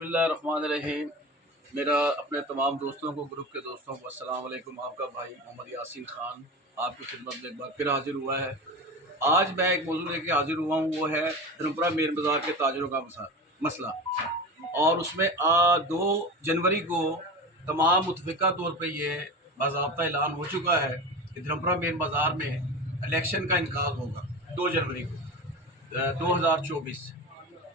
बिस्मिल्लाहिर्रहमानिर्रहीम। मेरा अपने तमाम दोस्तों को, ग्रुप के दोस्तों को अस्सलाम वालेकुम। आपका भाई मोहम्मद यासीन ख़ान आपकी खिदमत में एक बार फिर हाजिर हुआ है। आज मैं एक मौजूद लेके हाजिर हुआ हूँ, वो है धर्मपुरा मेन बाज़ार के ताजरों का मसला। और उसमें 2 जनवरी को तमाम मुतफ़िका तौर पे ये बाज़ाब्ता ऐलान हो चुका है कि धर्मपुरा मेन बाज़ार में इलेक्शन का इनकाद होगा 2 जनवरी को 2024।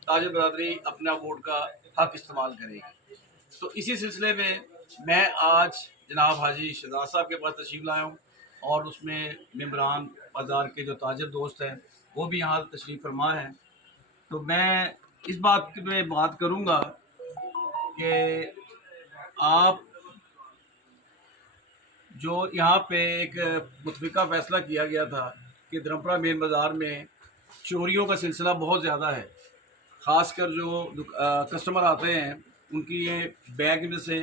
ताजर बरादरी अपना वोट का हक इस्तेमाल करेगी। तो इसी सिलसिले में मैं आज जनाब हाजी शहजाद साहब के पास तशरीफ़ लाया हूँ, और उसमें मेम्बरान बाज़ार के जो ताजर दोस्त हैं वो भी यहाँ तशरीफ़ फरमा हैं। तो मैं इस बात में बात करूँगा कि आप जो यहाँ पे एक मुतफ़िका फ़ैसला किया गया था कि धर्मपुरा मेन बाज़ार में चोरियों का सिलसिला बहुत ज़्यादा है। ख़ासकर जो कस्टमर आते हैं उनकी ये बैग में से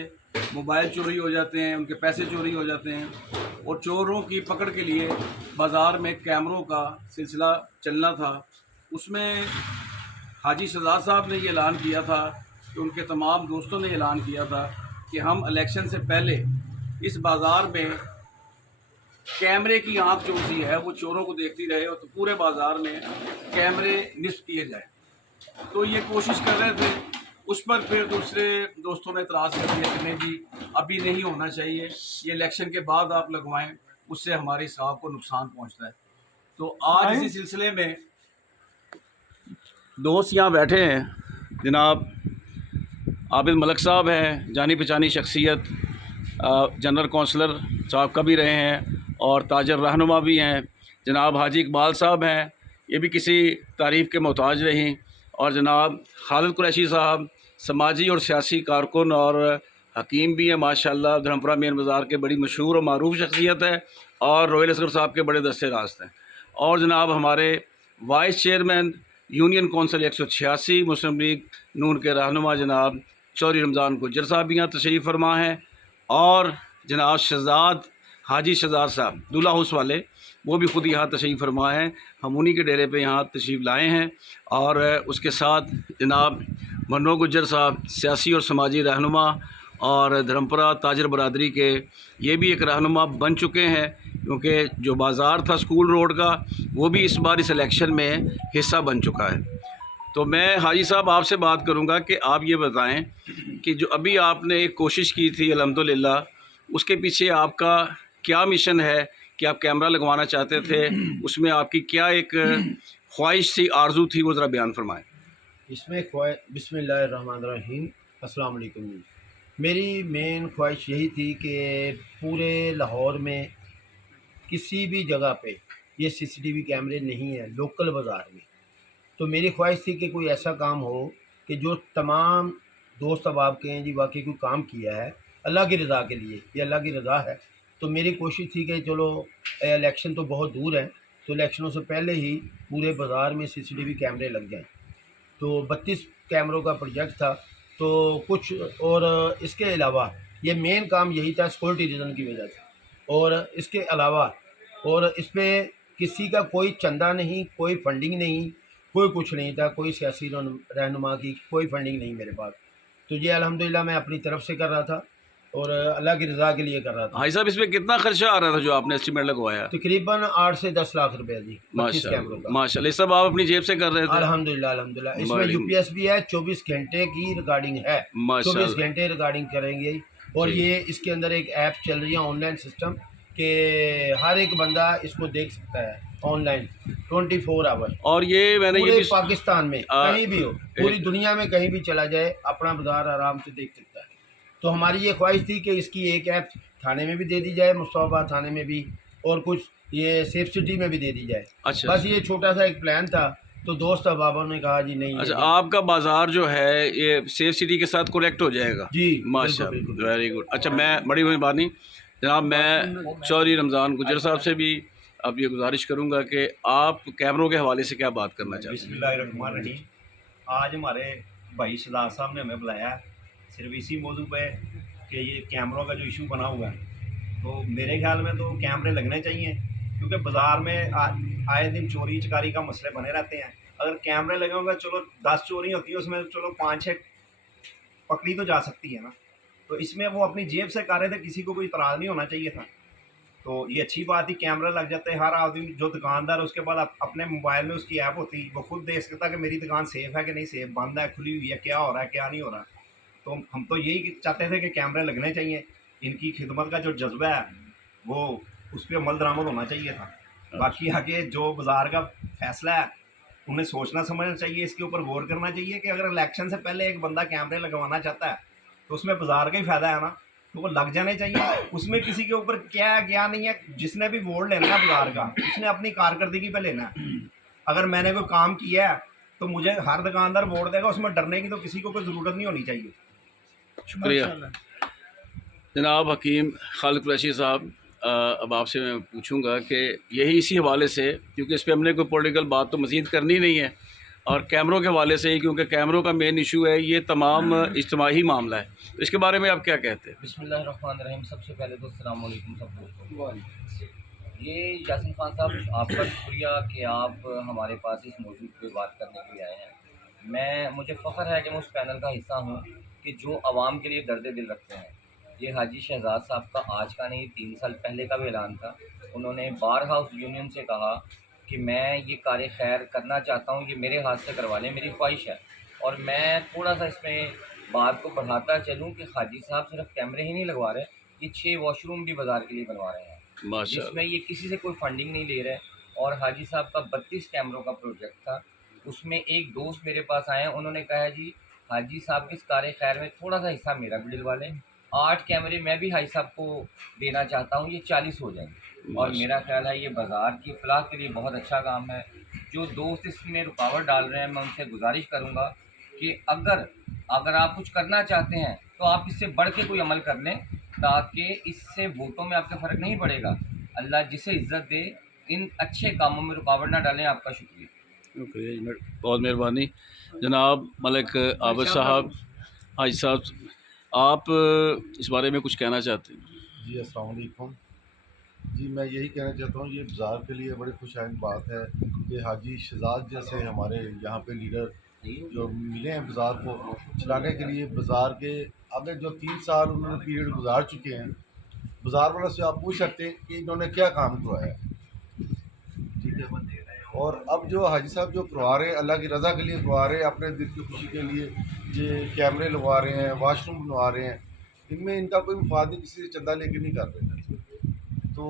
मोबाइल चोरी हो जाते हैं, उनके पैसे चोरी हो जाते हैं। और चोरों की पकड़ के लिए बाज़ार में कैमरों का सिलसिला चलना था। उसमें हाजी शहजाद साहब ने ये ऐलान किया था कि उनके तमाम दोस्तों ने ऐलान किया था कि हम इलेक्शन से पहले इस बाज़ार में कैमरे की आँख जो सी है वो चोरों को देखती रहे, और तो पूरे बाज़ार में कैमरे निस्फ किए जाए। तो ये कोशिश कर रहे थे। उस पर फिर दूसरे दोस्तों ने इतराज़ कर दिया कि नहीं जी, अभी नहीं होना चाहिए, ये इलेक्शन के बाद आप लगवाएं, उससे हमारी साहब को नुकसान पहुंचता है। तो आज इसी सिलसिले में दोस्त यहाँ बैठे हैं। जनाब आबिद मलक साहब हैं, जानी पहचानी शख्सियत, जनरल कौंसलर साहब का भी रहे हैं और ताजर रहनुमा भी हैं। जनाब हाजी इकबाल साहब हैं, ये भी किसी तारीफ़ के मोहताज रहीं। और जनाब खालिद कुरैशी साहब समाजी और सियासी कारकुन और हकीम भी हैं माशाल्लाह। धर्मपुरा मेन बाज़ार के बड़ी मशहूर और मारूफ शख्सियत है, और रोयल असगर साहब के बड़े दस्ते रास्त हैं। और जनाब हमारे वाइस चेयरमैन यूनियन कौंसिल 186 मुस्लिम लीग नून के रहनुमा जनाब चौधरी रमज़ान गुज्जर साहब भी यहाँ तशरीफ़ फरमा हैं। और जनाब शहजाद हाजी शहजाद साहब दूल्हा हाउस वाले, वो भी ख़ुद यहाँ तशरीफ़ फरमा हैं। हम उन्हीं के डेरे पे यहाँ तशरीफ़ लाए हैं। और उसके साथ जनाब मन्नो गुज्जर साहब सियासी और समाजी रहनुमा और धर्मपुरा ताजर बरादरी के ये भी एक रहनुमा बन चुके हैं, क्योंकि जो बाज़ार था स्कूल रोड का वो भी इस बार इस इलेक्शन में हिस्सा बन चुका है। तो मैं हाजी साहब आपसे बात करूंगा कि आप ये बताएं कि जो अभी आपने एक कोशिश की थी अल्हम्दुलिल्लाह, उसके पीछे आपका क्या मिशन है कि आप कैमरा लगवाना चाहते थे, उसमें आपकी क्या एक ख्वाहिश थी, आरजू थी, वो ज़रा बयान फरमाएँ। इसमें बिस्मिल्लाहिर्रहमानिर्रहीम, अस्सलाम वालेकुम। मेरी मेन ख्वाहिश यही थी कि पूरे लाहौर में किसी भी जगह पे ये सीसीटीवी कैमरे नहीं है, लोकल बाज़ार में। तो मेरी ख्वाहिश थी कि कोई ऐसा काम हो कि जो तमाम दोस्त अब आपके हैं जी वाकई कोई काम किया है अल्लाह की रज़ा के लिए, ये अल्लाह की रज़ा है। तो मेरी कोशिश थी कि चलो इलेक्शन तो बहुत दूर है, तो इलेक्शनों से पहले ही पूरे बाज़ार में सीसीटीवी कैमरे लग जाएँ। तो 32 कैमरों का प्रोजेक्ट था। तो कुछ और इसके अलावा ये मेन काम यही था सिक्योरिटी रीज़न की वजह से। और इसके अलावा और इस पर किसी का कोई चंदा नहीं, कोई फंडिंग नहीं, कोई कुछ नहीं था, कोई सियासी रहनुमा की कोई फंडिंग नहीं मेरे पास। तो ये अल्हम्दुलिल्लाह मैं अपनी तरफ से कर रहा था और अल्लाह की रज़ा के लिए कर रहा था। भाई साहब इसमें कितना खर्चा आ रहा था जो आपने एस्टीमेट लगवाया? तकरीबन 8 से 10 लाख रुपए जी, 32 कैमरों का। माशाल्लाह, ये सब आप अपनी जेब से कर रहे थे? अल्हम्दुलिल्लाह अल्हम्दुलिल्लाह। इसमें यूपीएस भी है, 24 घंटे की रिकॉर्डिंग है, 24 घंटे रिकॉर्डिंग करेंगे। और ये इसके अंदर एक ऐप चल रही है ऑनलाइन सिस्टम कि हर एक बंदा इसको देख सकता है ऑनलाइन 24 आवर। और ये मैंने पूरे ये भी पाकिस्तान में कहीं भी हो, पूरी दुनिया में कहीं भी चला जाए, अपना बाजार आराम से देख सकता है। तो हमारी ये ख्वाहिश थी कि इसकी एक ऐप थाने में भी दे दी जाए, मुस्तफाबाद थाने में भी, और कुछ ये सेफ सिटी में भी दे दी जाए। अच्छा, बस ये छोटा सा एक प्लान था। तो दोस्त अहबाबों ने कहा जी नहीं। अच्छा, आपका बाजार जो है ये सेफ सिटी के साथ कनेक्ट हो जाएगा जी, माशाल्लाह, वेरी गुड। अच्छा, मैं बड़ी मेहरबानी जनाब, मैं चौधरी रमज़ान गुज्जर साहब से भी अब ये गुजारिश करूंगा कि आप कैमरों के हवाले से क्या बात करना चाहते हैं। बिस्मिल्लाहिर्रहमानिर्रहीम। आज हमारे भाई शहजाद साहब ने हमें बुलाया सिर्फ इसी मौजू पे कि ये कैमरों का जो इशू बना हुआ है, तो मेरे ख्याल में तो कैमरे लगने चाहिए, क्योंकि बाज़ार में आए दिन चोरी चकारी का मसले बने रहते हैं। अगर कैमरे लगे होंगे, चलो 10 चोरी होती है उसमें चलो 5-6 पकड़ी तो जा सकती है ना। तो इसमें वो अपनी जेब से कर रहे थे, किसी को कोई इतराज़ नहीं होना चाहिए था। तो ये अच्छी बात थी, कैमरा लग जाते, हर आदमी जो दुकानदार उसके बाद अपने मोबाइल में उसकी ऐप होती, वो खुद देख सकता कि मेरी दुकान सेफ़ है कि नहीं सेफ़, बंद है, खुली हुई है, क्या हो रहा है क्या नहीं हो रहा। तो हम तो यही चाहते थे कि कैमरे लगने चाहिए, इनकी खिदमत का जो जज्बा है वो उस पर अमल दरामद होना चाहिए था। बाकी आगे जो बाज़ार का फैसला है उन्हें सोचना समझना चाहिए, इसके ऊपर गौर करना चाहिए कि अगर इलेक्शन से पहले एक बंदा कैमरे लगवाना चाहता है तो उसमें बाज़ार का ही फ़ायदा है ना, तो वो लग जाने चाहिए। उसमें किसी के ऊपर क्या है क्या नहीं है, जिसने भी वोट लेना है बाज़ार का उसने अपनी कारकर्दगी पे लेना है। अगर मैंने कोई काम किया है तो मुझे हर दुकानदार वोट देगा, उसमें डरने की तो किसी को कोई ज़रूरत नहीं होनी चाहिए। शुक्रिया जनाब हकीम खालिद कुरैशी साहब। अब आपसे मैं पूछूंगा कि यही इसी हवाले से, क्योंकि इस पर हमने कोई पॉलिटिकल बात तो मज़ीद करनी नहीं है, और कैमरों के हवाले से ही, क्योंकि कैमरों का मेन इशू है, ये तमाम इज्तिमाही मामला है, तो इसके बारे में आप क्या कहते हैं? बिस्मिल्लाहिर्रहमानिर्रहीम। सबसे पहले तो अस्सलाम वालेकुम सब दोस्तों को। ये यासीन खान साहब आपका शुक्रिया कि आप हमारे पास इस मौजूद पे बात करने के लिए आए हैं। मुझे फ़ख्र है कि मैं उस पैनल का हिस्सा हूँ कि जो आवाम के लिए दर्द दिल रखते हैं। ये हाजी शहजाद साहब का आज का नहीं 3 साल पहले का भी ऐलान था। उन्होंने बार हाउस यूनियन से कहा कि मैं ये कार्य खैर करना चाहता हूँ, ये मेरे हाथ से करवा लें, मेरी ख्वाहिश है। और मैं थोड़ा सा इसमें बात को बढ़ाता चलूँ कि हाजी साहब सिर्फ कैमरे ही नहीं लगवा रहे, ये 6 वॉशरूम भी बाज़ार के लिए बनवा रहे हैं, माशाअल्लाह। जिसमें ये किसी से कोई फंडिंग नहीं ले रहे। और हाजी साहब का 32 कैमरों का प्रोजेक्ट था, उसमें एक दोस्त मेरे पास आए हैं, उन्होंने कहा जी हाजी साहब के इस कार्य खैर में थोड़ा सा हिस्सा मेरा भी दिलवा लें, 8 कैमरे मैं भी हाजी साहब को देना चाहता हूँ, ये 40 हो जाएंगे। और मेरा ख्याल है ये बाज़ार की फलाह के लिए बहुत अच्छा काम है। जो दोस्त इसमें रुकावट डाल रहे हैं, मैं उनसे गुजारिश करूँगा कि अगर आप कुछ करना चाहते हैं तो आप इससे बढ़ के कोई अमल कर लें, ताकि इससे वोटों में आपका फ़र्क नहीं पड़ेगा। अल्लाह जिसे इज़्ज़त दे, इन अच्छे कामों में रुकावट ना डालें। आपका शुक्रिया। शुक्रिया, बहुत मेहरबानी जनाब मलिक आबिद साहब। हाजी साहब, आप इस बारे में कुछ कहना चाहते हैं? जी अस्सलाम वालेकुम। जी मैं यही कहना चाहता हूँ, ये बाज़ार के लिए बड़ी खुशहाल बात है कि हाजी शहजाद जैसे हमारे यहाँ पे लीडर जो मिले हैं बाज़ार को चलाने के लिए। बाज़ार के आगे जो 3 साल उन्होंने पीरियड गुजार चुके हैं, बाज़ार वालों से आप पूछ सकते हैं कि इन्होंने क्या काम करवाया, ठीक है। और अब जो हाजी साहब जो करवा रहे हैं, अल्लाह की रज़ा के लिए करवा रहे हैं, अपने दिल की खुशी के लिए, ये कैमरे लगवा रहे हैं, वाशरूम बनवा रहे हैं, इनमें इनका कोई मफाद नहीं, किसी से चंदा लेके नहीं कर रहे हैं, तो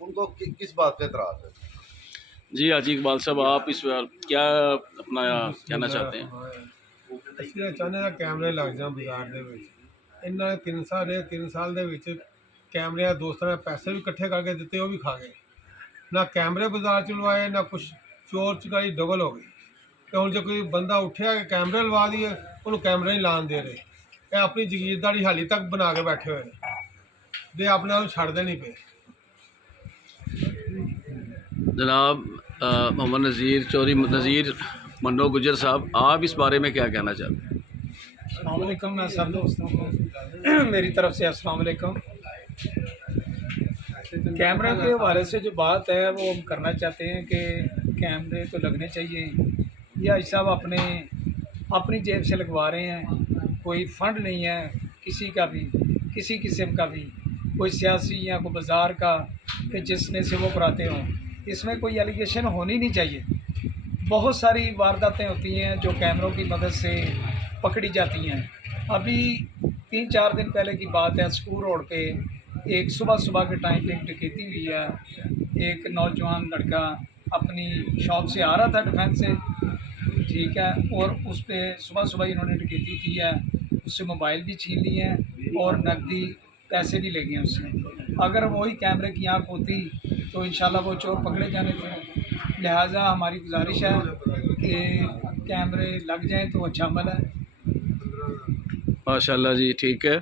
उनको किस बात का एतराज़ है? जी हाजी इकबाल साहब, आप इस बार क्या अपना कहना चाहते हैं? ਅਸੀਂ ਚਾਹੁੰਦੇ ਹਾਂ ਕੈਮਰੇ ਲੱਗ ਜਾਣ ਬਾਜ਼ਾਰ ਦੇ ਵਿੱਚ। ਇਹਨਾਂ ਨੇ 3 ਸਾਲ ਦੇ ਵਿੱਚ ਕੈਮਰਿਆਂ ਦੋਸਤਾਂ ਨੇ ਪੈਸੇ ਵੀ ਇਕੱਠੇ ਕਰਕੇ ਦਿੱਤੇ, ਉਹ ਵੀ ਖਾ ਗਏ। ਨਾ ਕੈਮਰੇ ਬਾਜ਼ਾਰ ਚ ਲਵਾਏ, ਨਾ ਕੁਛ, ਚੋਰ ਚਕਾਰੀ ਡਬਲ ਹੋ ਗਈ। ਤੇ ਹੁਣ ਜੇ ਕੋਈ ਬੰਦਾ ਉੱਠਿਆ ਕਿ ਕੈਮਰੇ ਲਵਾ ਦਈਏ, ਉਹਨੂੰ ਕੈਮਰੇ ਨਹੀਂ ਲਾਉਣ ਦੇ ਰਹੇ। ਇਹ ਆਪਣੀ ਜਗੀਰਦਾਰੀ ਹਾਲੀ ਤੱਕ ਬਣਾ ਕੇ ਬੈਠੇ ਹੋਏ ਨੇ ਦੇ ਆਪਣੇ ਆਪ ਨੂੰ ਛੱਡਦੇ ਨਹੀਂ ਪਏ। जनाब मोहम्मद नज़ीर चौधरी नज़ीर मन्नो गुजर साहब, आप इस बारे में क्या कहना चाहते हैं? अस्सलाम वालेकुम। मैं सब दोस्तों को मेरी तरफ से अस्सलाम वालेकुम। कैमरे के हवाले से जो बात है वो हम करना चाहते हैं कि कैमरे तो लगने चाहिए। ये हाजी साहब अपनी जेब से लगवा रहे हैं, कोई फ़ंड नहीं है किसी का भी, किसी किस्म का भी, कोई सियासी या कोई बाज़ार का कि जिसने से वो कराते हों। इसमें कोई एलिगेशन होनी नहीं चाहिए। बहुत सारी वारदातें होती हैं जो कैमरों की मदद से पकड़ी जाती हैं। अभी 3-4 दिन पहले की बात है, स्कूल रोड पे एक सुबह के टाइम पे एक डकैती हुई है। एक नौजवान लड़का अपनी शॉप से आ रहा था डिफेंस से, ठीक है, और उस पर सुबह इन्होंने डकैती की है, उससे मोबाइल भी छीन लिए हैं और नकदी पैसे भी ले गए उससे। अगर वही कैमरे की आँख होती तो इंशाल्लाह वो चोर पकड़े जाने थे। लिहाजा हमारी गुजारिश है कि कैमरे लग जाएं तो अच्छा अमल है। माशाल्लाह जी, ठीक है।